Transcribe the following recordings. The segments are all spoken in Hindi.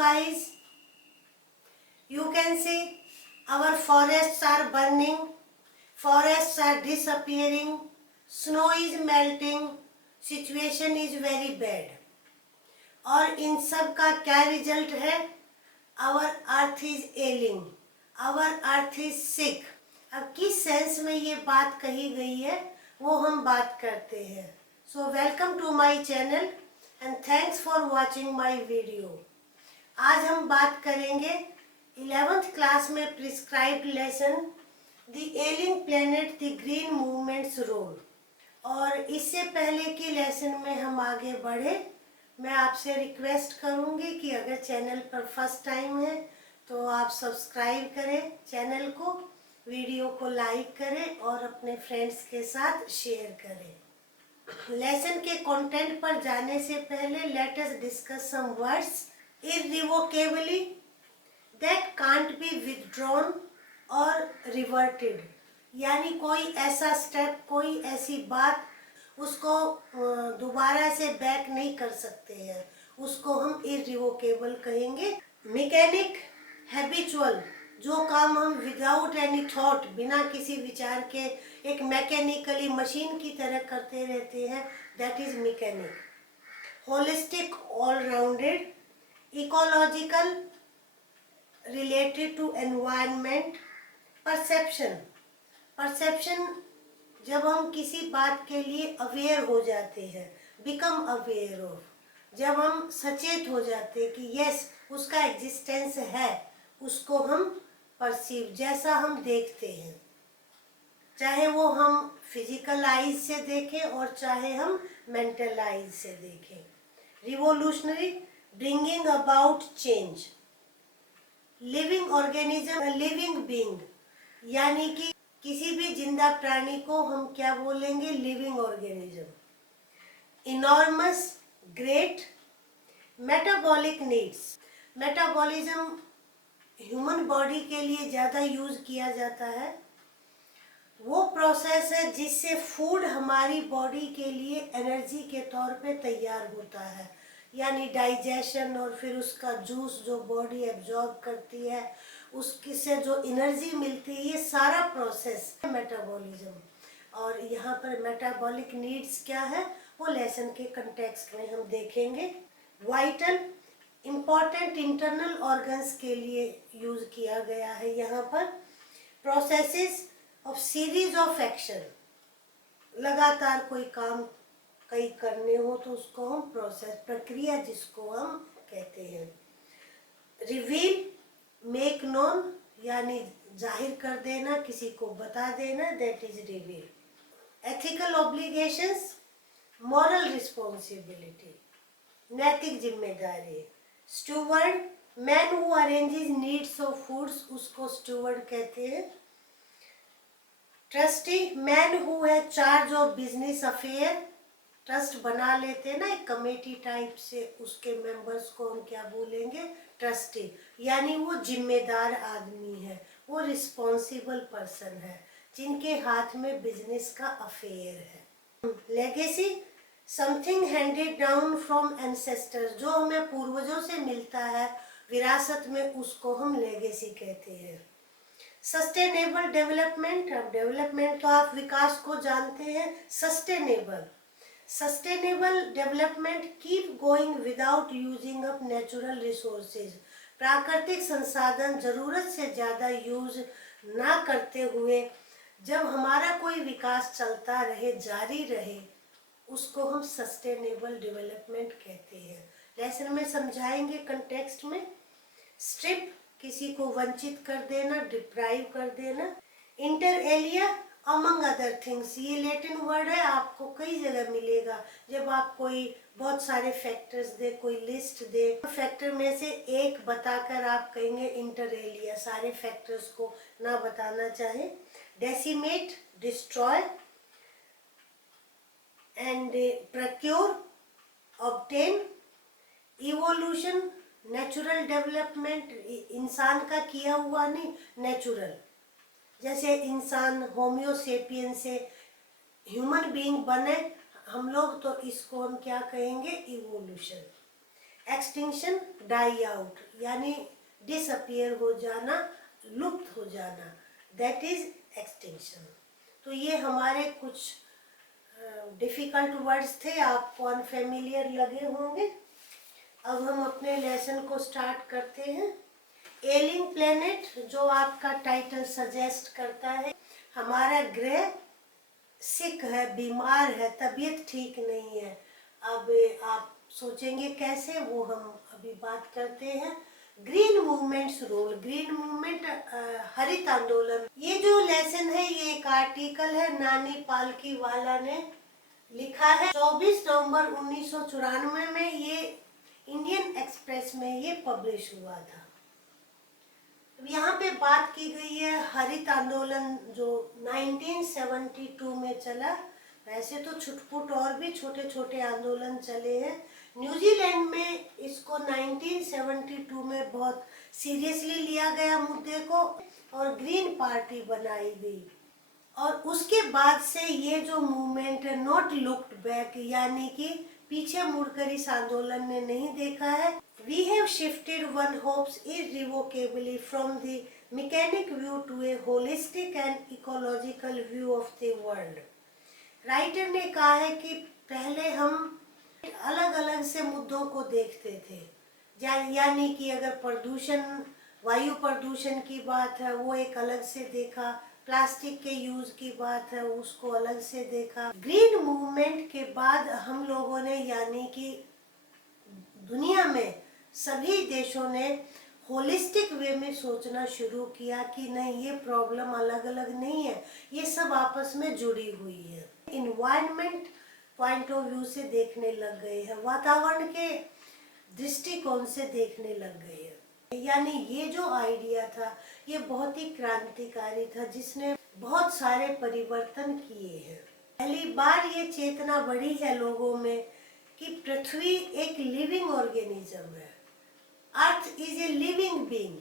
guys, you can see our forests are burning, forests are disappearing, snow is melting, situation is very bad. और इन सब का क्या रिजल्ट है? Our earth is ailing, our earth is sick. अब किस सेंस में ये बात कही गई है वो हम बात करते हैं. So welcome to my channel and thanks for watching my video. आज हम बात करेंगे 11th क्लास में prescribed lesson the ailing planet the green movement's role. और इससे पहले की लेसन में हम आगे बढ़े, मैं आपसे रिक्वेस्ट करूंगी कि अगर चैनल पर फर्स्ट टाइम है तो आप सब्सक्राइब करें चैनल को, वीडियो को लाइक करें और अपने फ्रेंड्स के साथ शेयर करें. लेसन के कंटेंट पर जाने से पहले let us discuss some words. irrevocably, that can't be withdrawn or reverted, यानी कोई ऐसा स्टेप, कोई ऐसी बात उसको दोबारा से बैक नहीं कर सकते हैं, उसको हम irrevocable कहेंगे. मैकेनिक, हैबिचुअल, जो काम हम विदाउट एनी थॉट, बिना किसी विचार के एक मैकेनिकली मशीन की तरह करते रहते हैं, that is mechanic. Holistic, all rounded. Ecological, related to environment. Perception, perception जब हम किसी बात के लिए अवेयर हो जाते हैं, बिकम अवेयर ऑफ, जब हम सचेत हो जाते हैं कि यस उसका एग्जिस्टेंस है, उसको हम परसीव, जैसा हम देखते हैं, चाहे वो हम फिजिकल आइज से देखें और चाहे हम मेंटल आइज से देखें. Revolutionary, bringing about change. Living organism, living being, यानी कि किसी भी जिंदा प्राणी को हम क्या बोलेंगे? Living organism. Enormous, great. Metabolic needs, metabolism human body के लिए ज़्यादा यूज किया जाता है. वो प्रोसेस है जिससे फूड हमारी बॉडी के लिए एनर्जी के तौर पे तैयार होता है, यानी डाइजेशन और फिर उसका जूस जो बॉडी एब्जॉर्ब करती है, उसकी से जो एनर्जी मिलती है, ये सारा प्रोसेस है मेटाबॉलिज्म. और यहाँ पर मेटाबॉलिक नीड्स क्या है वो लेसन के कंटेक्स्ट में हम देखेंगे. वाइटल, इम्पॉर्टेंट इंटरनल ऑर्गन्स के लिए यूज किया गया है यहाँ पर. Processes of series of action, लगातार कोई काम कई करने हो तो उसको हम प्रोसेस, प्रक्रिया जिसको हम कहते हैं. रिवील, मेक नोन, यानी जाहिर कर देना, किसी को बता देना, that is reveal. Ethical obligations, moral responsibility, नैतिक जिम्मेदारी. Steward, man who arranges needs of foods, उसको स्टूवर्ड कहते हैं. ट्रस्टी, मैन हु है charge of business affair, trust बना लेते हैं ना एक कमेटी टाइप से, उसके मेंबर्स को हम क्या बोलेंगे? ट्रस्टी, यानी वो जिम्मेदार आदमी है, वो रिस्पॉन्सिबल पर्सन है जिनके हाथ में बिजनेस का अफेयर है. Legacy, something handed down from ancestors, जो हमें पूर्वजों से मिलता है विरासत में, उसको हम लेगेसी कहते हैं. सस्टेनेबल डेवलपमेंट, अब डेवलपमेंट तो आप विकास को जानते हैं. Sustainable, sustainable development keep going without using up natural resources, प्राकृतिक संसाधन जरूरत से ज़्यादा यूज ना करते हुए जब हमारा कोई विकास चलता रहे, जारी रहे, उसको हम सस्टेनेबल डेवलपमेंट कहते हैं. लेसन में समझाएंगे कंटेक्स्ट में. स्ट्रिप, किसी को वंचित कर देना, डिप्राइव कर देना. Inter alia, among other things, ये लैटिन वर्ड है, आपको कई जगह मिलेगा. जब आप कोई बहुत सारे फैक्टर्स दे, कोई लिस्ट दे, फैक्टर में से एक बताकर आप कहेंगे इंटर एलिया, सारे फैक्टर्स को ना बताना चाहे. Decimate, destroy. And procure, obtain. Evolution, natural development, इंसान का किया हुआ नहीं, नेचुरल. जैसे इंसान होमियोसेपियन से ह्यूमन बीइंग बने हम लोग, तो इसको हम क्या कहेंगे? इवोल्यूशन. एक्सटिंक्शन, डाई आउट यानी डिसअपियर हो जाना, लुप्त हो जाना, दैट इज एक्सटिंक्शन। तो ये हमारे कुछ डिफिकल्ट वर्ड्स थे, आपको अनफेमिलियर लगे होंगे। अब हम अपने लेसन को स्टार्ट करते हैं। एलिंग प्लेनेट, जो आपका टाइटल सजेस्ट करता है, हमारा ग्रह सिक है, बीमार है, तबीयत ठीक नहीं है। अब आप सोचेंगे कैसे, वो हम अभी बात करते हैं। Green movement's role, green movement हरित आंदोलन। ये जो लेसन है ये एक आर्टिकल है, नानी पालकीवाला ने लिखा है। 24 नवंबर 1994 में ये इंडियन एक्सप्रेस में ये पब्लिश हुआ था। यहाँ पे बात की गई है हरित आंदोलन जो 1972 में चला। वैसे तो छुटपुट और भी छोटे छोटे आंदोलन चले हैं। न्यूजीलैंड में इसको 1972 में बहुत सीरियसली लिया गया मुद्दे को और ग्रीन पार्टी बनाई गई। और उसके बाद से ये जो मूवमेंट है, नॉट लुक्ड बैक, यानी कि पीछे मुड़कर इस आंदोलन ने नहीं देखा है। We have shifted one hopes irrevocably from the mechanic view to a holistic and ecological view of the world. Writer ने कहा है कि पहले हम अलग अलग से मुद्दों को देखते थे, यानी कि अगर प्रदूषण, वायु प्रदूषण की बात है वो एक अलग से देखा, प्लास्टिक के यूज की बात है उसको अलग से देखा। ग्रीन मूवमेंट के बाद हम लोगों ने, यानी कि दुनिया में सभी देशों ने होलिस्टिक वे में सोचना शुरू किया कि नहीं, ये प्रॉब्लम अलग अलग नहीं है, ये सब आपस में जुड़ी हुई है। इन्वायरमेंट पॉइंट ऑफ व्यू से देखने लग गए हैं, वातावरण के दृष्टिकोण से देखने लग गए हैं। यानी ये जो आइडिया था ये बहुत ही क्रांतिकारी था, जिसने बहुत सारे परिवर्तन किए हैं। पहली बार ये चेतना बढ़ी है लोगों में कि पृथ्वी एक लिविंग ऑर्गेनिज्म है। Earth is a living being,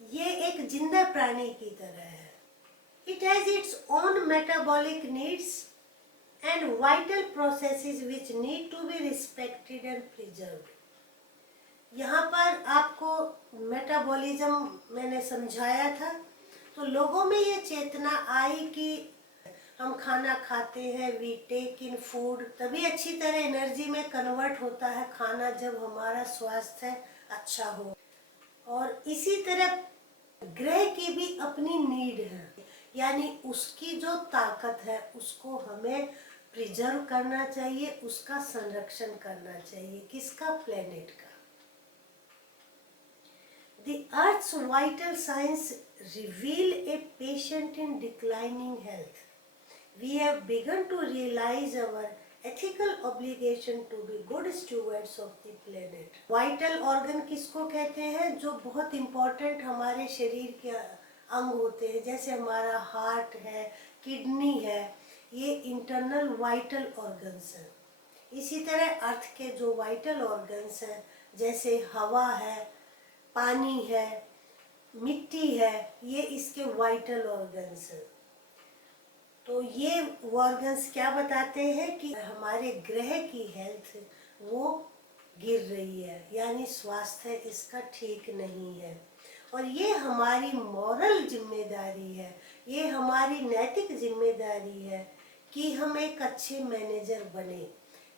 ये एक जिंदा प्राणी की तरह है। It has its own metabolic needs and vital processes which need to be respected and preserved. यहाँ पर आपको मेटाबॉलिज्म मैंने समझाया था, तो लोगों में ये चेतना आई कि हम खाना खाते हैं, वी टेक इन फूड, तभी अच्छी तरह एनर्जी में कन्वर्ट होता है खाना, जब हमारा स्वास्थ्य अच्छा हो। और इसी तरह ग्रह की भी अपनी नीड है, यानी उसकी जो ताकत है उसको हमें प्रिजर्व करना चाहिए, उसका संरक्षण करना चाहिए। किसका? प्लेनेट का। The Earth's vital signs reveal a patient in declining health. We have begun to realize our ethical obligation to be good stewards of the planet. Vital organ किसको कहते हैं? जो बहुत important हमारे शरीर के अंग होते हैं, जैसे हमारा हार्ट है, किडनी है, ये इंटरनल वाइटल ऑर्गन्स हैं। इसी तरह अर्थ के जो वाइटल ऑर्गन्स हैं, जैसे हवा है, पानी है, मिट्टी है, ये इसके वाइटल ऑर्गन्स हैं। तो ये ऑर्गन्स क्या बताते हैं कि हमारे ग्रह की हेल्थ वो गिर रही है, यानी स्वास्थ्य इसका ठीक नहीं है। और ये हमारी मॉरल जिम्मेदारी है, ये हमारी नैतिक जिम्मेदारी है कि हम एक अच्छे मैनेजर बने,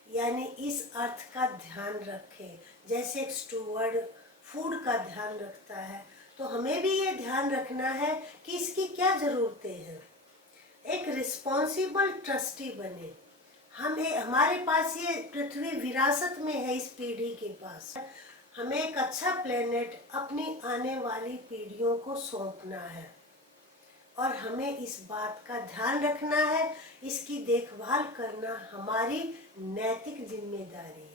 यानी इस अर्थ का ध्यान रखें। जैसे एक स्टूवर्ड फूड का ध्यान रखता है, तो हमें भी ये ध्यान रखना है कि इसकी क्या ज़रूरतें हैं। एक रिस्पॉन्सिबल ट्रस्टी बने। हमारे पास ये पृथ्वी विरासत में है, इस पीढ़ी के पास। हमें एक अच्छा प्लेनेट अपनी आने वाली पीढ़ियों को सौंपना है और हमें इस बात का ध्यान रखना है, इसकी देखभाल करना हमारी नैतिक जिम्मेदारी है।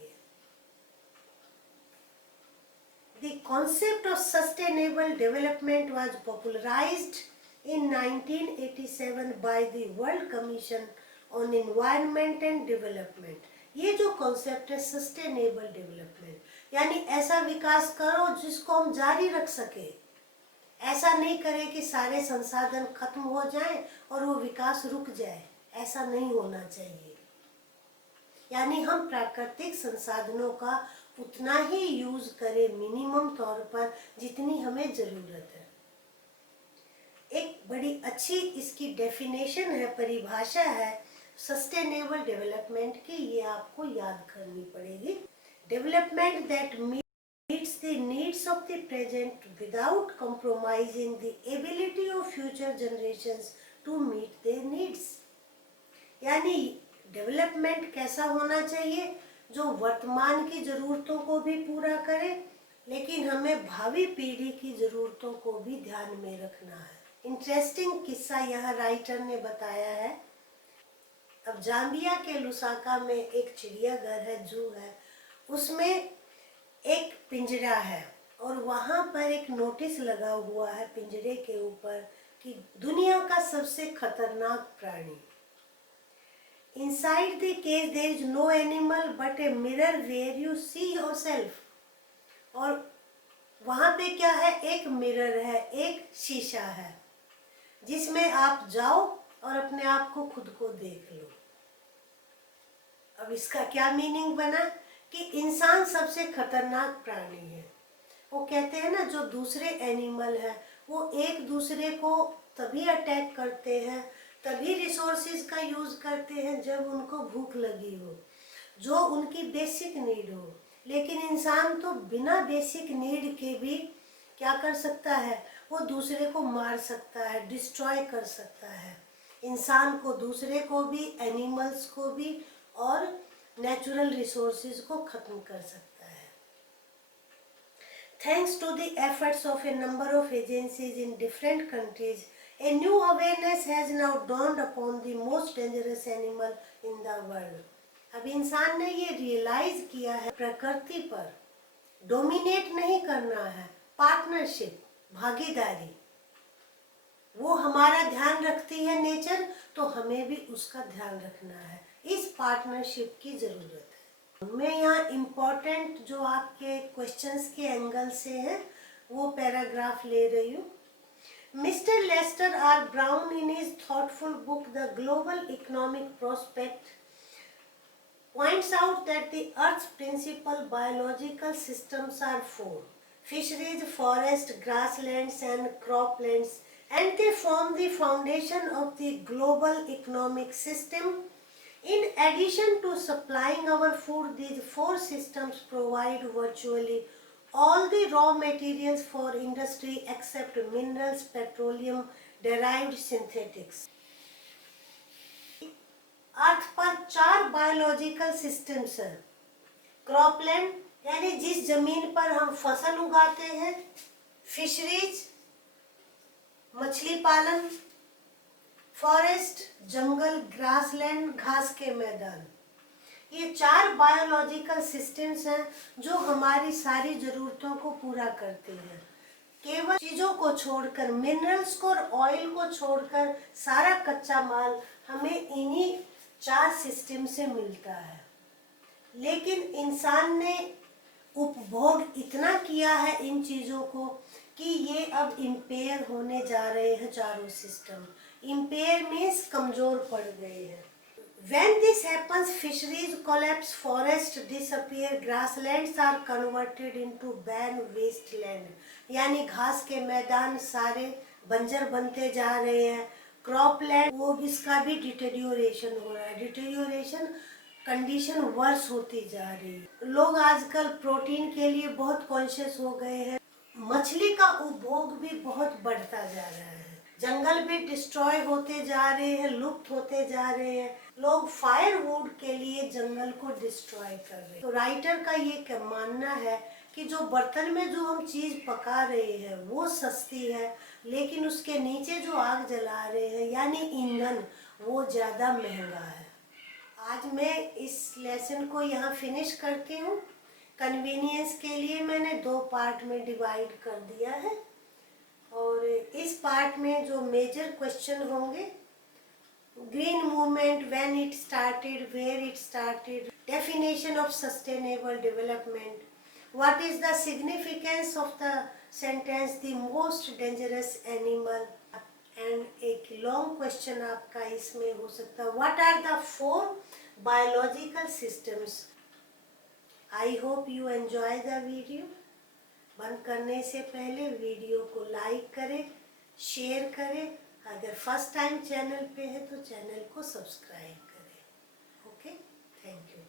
The concept of sustainable development was popularized in 1987 by the World Commission on Environment and Development. ये जो कॉन्सेप्ट है सस्टेनेबल डेवलपमेंट, यानी ऐसा विकास करो जिसको हम जारी रख सके। ऐसा नहीं करें कि सारे संसाधन खत्म हो जाएं और वो विकास रुक जाए, ऐसा नहीं होना चाहिए। यानी हम प्राकृतिक संसाधनों का उतना ही यूज करें मिनिमम तौर पर जितनी हमें ज़रूरत है। एक बड़ी अच्छी इसकी डेफिनेशन है, परिभाषा है सस्टेनेबल डेवलपमेंट की, ये आपको याद करनी पड़ेगी। Development that meets the needs of the present without compromising the ability of future generations to meet their needs। यानी डेवलपमेंट कैसा होना चाहिए, जो वर्तमान की ज़रूरतों को भी पूरा करे, लेकिन हमें भावी पीढ़ी की ज़रूरतों को भी ध्यान में रखना है। इंटरेस्टिंग किस्सा यहाँ राइटर ने बताया है। अब जाम्बिया के लुसाका में एक चिड़ियाघर है, जू है, उसमें एक पिंजरा है और वहाँ पर एक नोटिस लगा हुआ है पिंजरे के ऊपर कि दुनिया का सबसे खतरनाक प्राणी। Inside the cage there is no animal but a mirror where you see yourself। और वहाँ पे क्या है, एक मिरर है, एक शीशा है जिसमें आप जाओ और अपने आप को खुद को देख लो। अब इसका क्या मीनिंग बना कि इंसान सबसे खतरनाक प्राणी है। वो कहते हैं ना, जो दूसरे एनिमल है वो एक दूसरे को तभी अटैक करते हैं, तभी रिसोर्सेज का यूज करते हैं जब उनको भूख लगी हो, जो उनकी बेसिक नीड हो। लेकिन इंसान तो बिना बेसिक नीड के भी क्या कर सकता है, वो दूसरे को मार सकता है, डिस्ट्रॉय कर सकता है। इंसान को दूसरे को भी, एनिमल्स को भी और नेचुरल रिसोर्सेज को खत्म कर सकता है। Thanks to the efforts of a number of agencies in different countries, a new awareness has now dawned upon the most dangerous animal in the world। अब इंसान ने ये रियलाइज किया है, प्रकृति पर डोमिनेट नहीं करना है, पार्टनरशिप, भागीदारी। वो हमारा ध्यान रखती है नेचर, तो हमें भी उसका ध्यान रखना है। इस पार्टनरशिप की जरूरत है। मैं यहाँ इम्पोर्टेंट जो आपके क्वेश्चंस के एंगल से हैं वो पैराग्राफ ले रही हूँ। Mr. Lester R. Brown, in his thoughtful book The Global Economic Prospect, points out that the Earth's principal biological systems are four: fisheries, forests, grasslands and croplands, and they form the foundation of the global economic system. In addition to supplying our food, these four systems provide virtually all the raw materials for industry except minerals, petroleum derived synthetics। अर्थ पर 4 बायोलॉजिकल सिस्टम्स हैं। क्रॉपलैंड यानी जिस जमीन पर हम फसल उगाते हैं, फिशरीज मछली पालन, फॉरेस्ट जंगल, ग्रासलैंड घास के मैदान। ये 4 बायोलॉजिकल सिस्टम्स हैं जो हमारी सारी ज़रूरतों को पूरा करते हैं। केवल चीज़ों को छोड़कर, मिनरल्स को और ऑयल को छोड़कर सारा कच्चा माल हमें इन्हीं 4 सिस्टम से मिलता है। लेकिन इंसान ने उपभोग इतना किया है इन चीज़ों को कि ये अब इम्पेयर होने जा रहे हैं। चारों सिस्टम इम्पेयर मीन्स कमज़ोर पड़ गए हैं। When this happens, fisheries collapse, forests disappear, grasslands are converted into barren wasteland, यानी घास के मैदान सारे बंजर बनते जा रहे हैं। क्रॉपलैंड वो इसका भी डिटेरियोरेशन हो रहा है, डिटेरियोरेशन कंडीशन वर्स होती जा रही है। लोग आजकल प्रोटीन के लिए बहुत कॉन्शियस हो गए हैं। मछली का उपभोग भी बहुत बढ़ता जा रहा है। जंगल भी डिस्ट्रॉय होते जा रहे हैं, लुप्त होते जा रहे हैं। लोग फायरवुड के लिए जंगल को डिस्ट्रॉय कर रहे हैं। तो राइटर का ये क्या मानना है कि जो बर्तन में जो हम चीज़ पका रहे हैं वो सस्ती है, लेकिन उसके नीचे जो आग जला रहे हैं यानी ईंधन, वो ज़्यादा महंगा है। आज मैं इस लेसन को यहाँ फिनिश करती हूँ। कन्वीनियंस के लिए मैंने 2 पार्ट में डिवाइड कर दिया है और इस पार्ट में जो मेजर क्वेश्चन होंगे, green movement, when it started, where it started, definition of sustainable development, what is the significance of the sentence the most dangerous animal, and एक लॉन्ग क्वेश्चन आपका इसमें हो सकता है, what are the 4 biological systems I hope you enjoy the video. बंद करने से पहले वीडियो को लाइक करें, शेयर करें। अगर फर्स्ट टाइम चैनल पे है तो चैनल को सब्सक्राइब करें। Okay, thank you.